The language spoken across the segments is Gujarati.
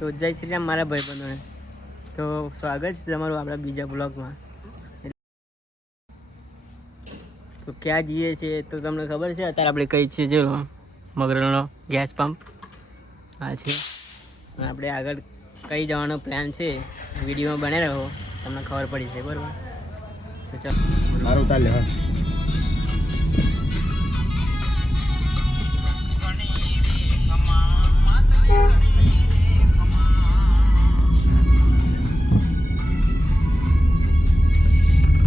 તો જય શ્રી રામ મારા ભાઈબંધોને. તો સ્વાગત છે તમારું આપણા બીજા બ્લોગમાં. તો ક્યાં જઈએ છીએ તો તમને ખબર છે? અત્યારે આપણે કઈ છીએ જો મગરનો ગેસ પંપ આ છે. આપણે આગળ કઈ જવાનો પ્લાન છે વિડીયોમાં બને રહો, તમને ખબર પડી છે. બરાબર, તો ચાલો મારું ઉતાર લે.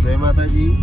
જય માતાજી.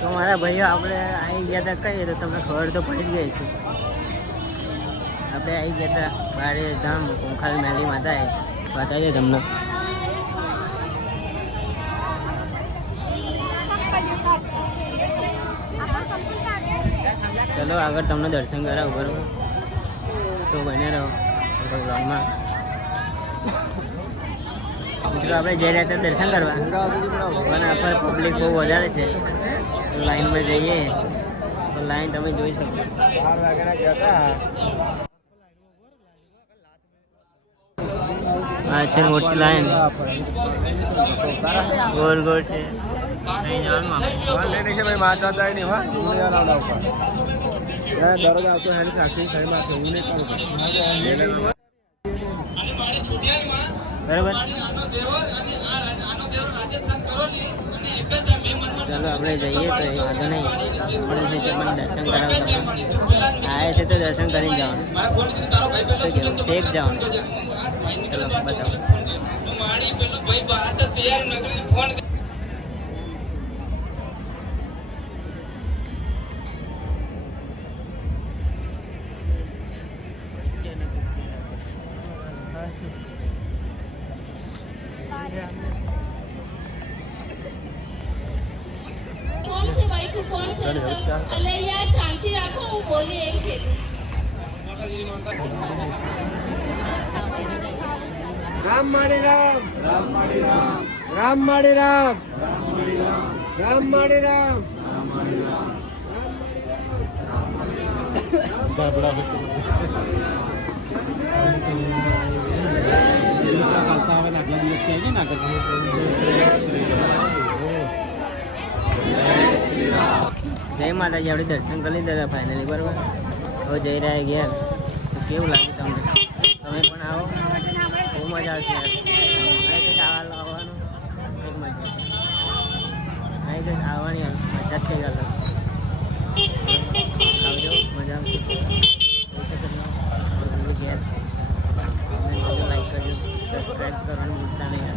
તો મારા ભાઈઓ આપણે આવી ગયા હતા કહીએ તો તમને ખબર તો પડી જ ગઈ છે. આપણે આવી ગયા હતા બારે ધામ ઓંખાલ મેલી માતાએ. બતાવીએ તમને. ચલો આગળ તમને દર્શન કરાવું. બરાબર, તો બને રહો બ્લોગમાં. મિત્રો આપણે જઈ રહ્યા હતા દર્શન કરવા, પણ આપણે પબ્લિક બહુ વધારે છે તો લાઈનમાં જઈએ તો લાઈન તમે જોઈ શકો. હા છે મોટી લાઈન, ગોળ ગોળ છે. અહીં જવાનું દરરોજ આવતો હેડ સાખી સાહેબ હું નહીં કરું. બરાબર, ચાલો આપણે જઈએ તો એ વાંધો નહીં. પણ દર્શન કરાવતા આવે છે તો દર્શન કરીને જવાનું. શેખ જવાનું. ચલો બતાવો. શાંતિ રાખો, હું બોલી એમ કે રામ માડી રામ, રામ માડી રામ, રામ માડી રામ, રામ માડી રામ. જય માતાજી. આપણે દર્શન કરી લીધા હતા ફાઇનલી. બરાબર, હવે જઈ રહ્યા ગયા. કેવું લાગે તમને? તમે પણ આવો, બહુ મજા આવશે. કંઈક આવવાનું, કંઈક મજા કંઈક આવવાની મજા જ કંઈક અલગ. આવજો, મજા આવશે. ઘેર લાઈક કરજો, સબસ્ક્રાઈબ કરવાનું ભૂલતા નહીં.